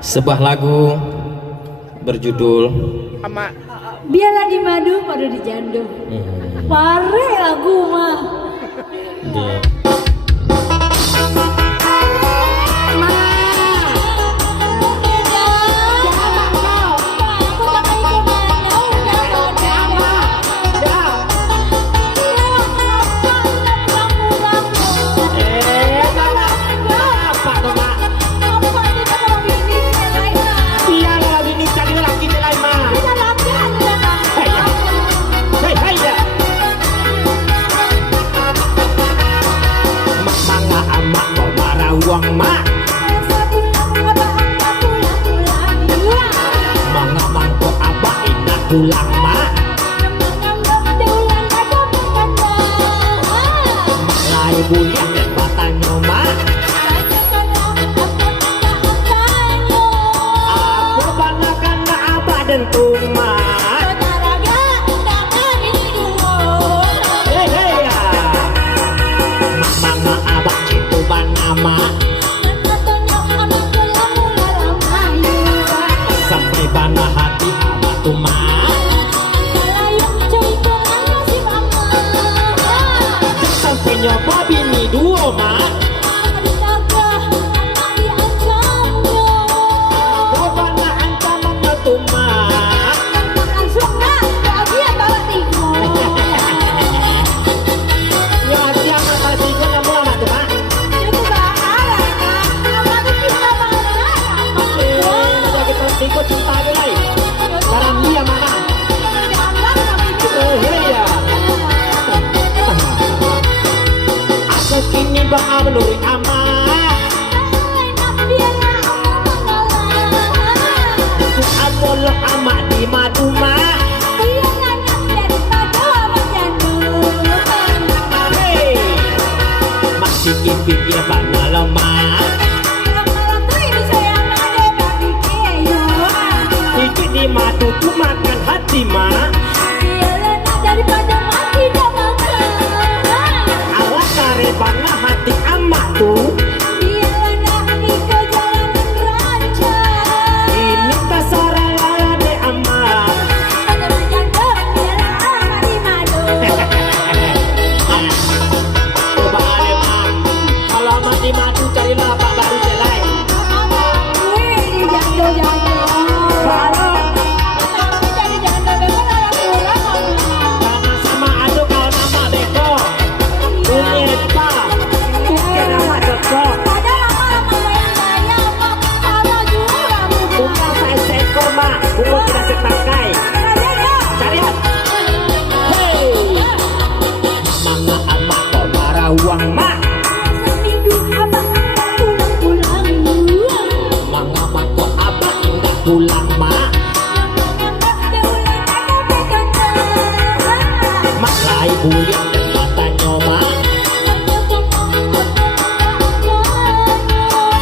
sebuah lagu berjudul Biarlah di madu pada di jandu. Pare lagu mah. Dia. Uang mak mangga mangko abah indah pulang mak lain bulian dan batanya mak aku banakan abah dan tumak mangga abah citu banama sampai bana hati abah tumak sampai nyoba bini duo mak aku bana ancamannya tumak ya siapa pasti gue yang mulai tumak ikut cinta mulai barang dia mana ya aku kini bakal menurut amat aku lo amat di madu mak masih kipit dia bana lemah ikut di madu tuh makan hati mak daripada mati dah makan ala kare bana hati amat tuh biarlah ikut jalan rancang ini pasara lade amat ada berjanda biarlah amat di madu coba ale mak kalau amat di madu carilah pak baru celai di jando kalau jadi janda memang ada kurang karena sama aduk kalau nama beko punyeta bukan nama cocok ada lama-lama yang kaya mak sama juga bukan saya seekor mak bukan tidak setakai cari hei mama amat kau marah uang mak manga mangko abah indah pulang mak mak lai bulian dan matanya mak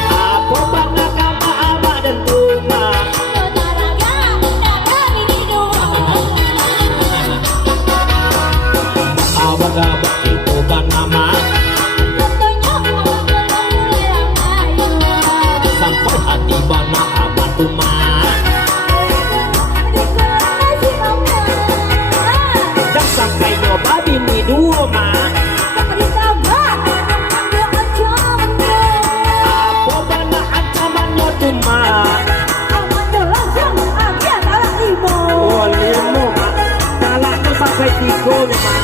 aku bangga kama abah dan tumak abah-abah itu bangga mak sampai hati bana abah tumak dan sampai nyoba bini duo mak apa bana ancamannya tumak oh limo mak talaknya sampai 3 mak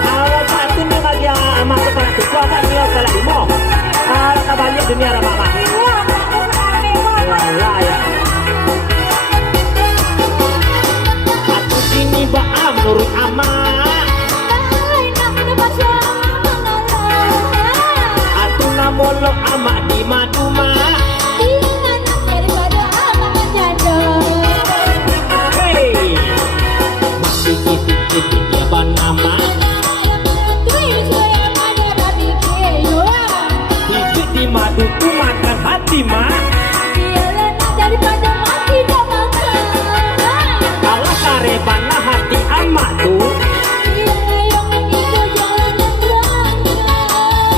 kalau satu nih dia masuk ke tiga mak dia ke 5 kalau kabarnya dunia ramah mak ya aku sini baam nurut amat aku namolok amat di madu mak hei masih kipit-kipit dia banama hijit di madu tuh makan hati mak daripada mati dah makan kalau kare bana hati amat tuh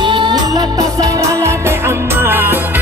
inilah tasarala de amat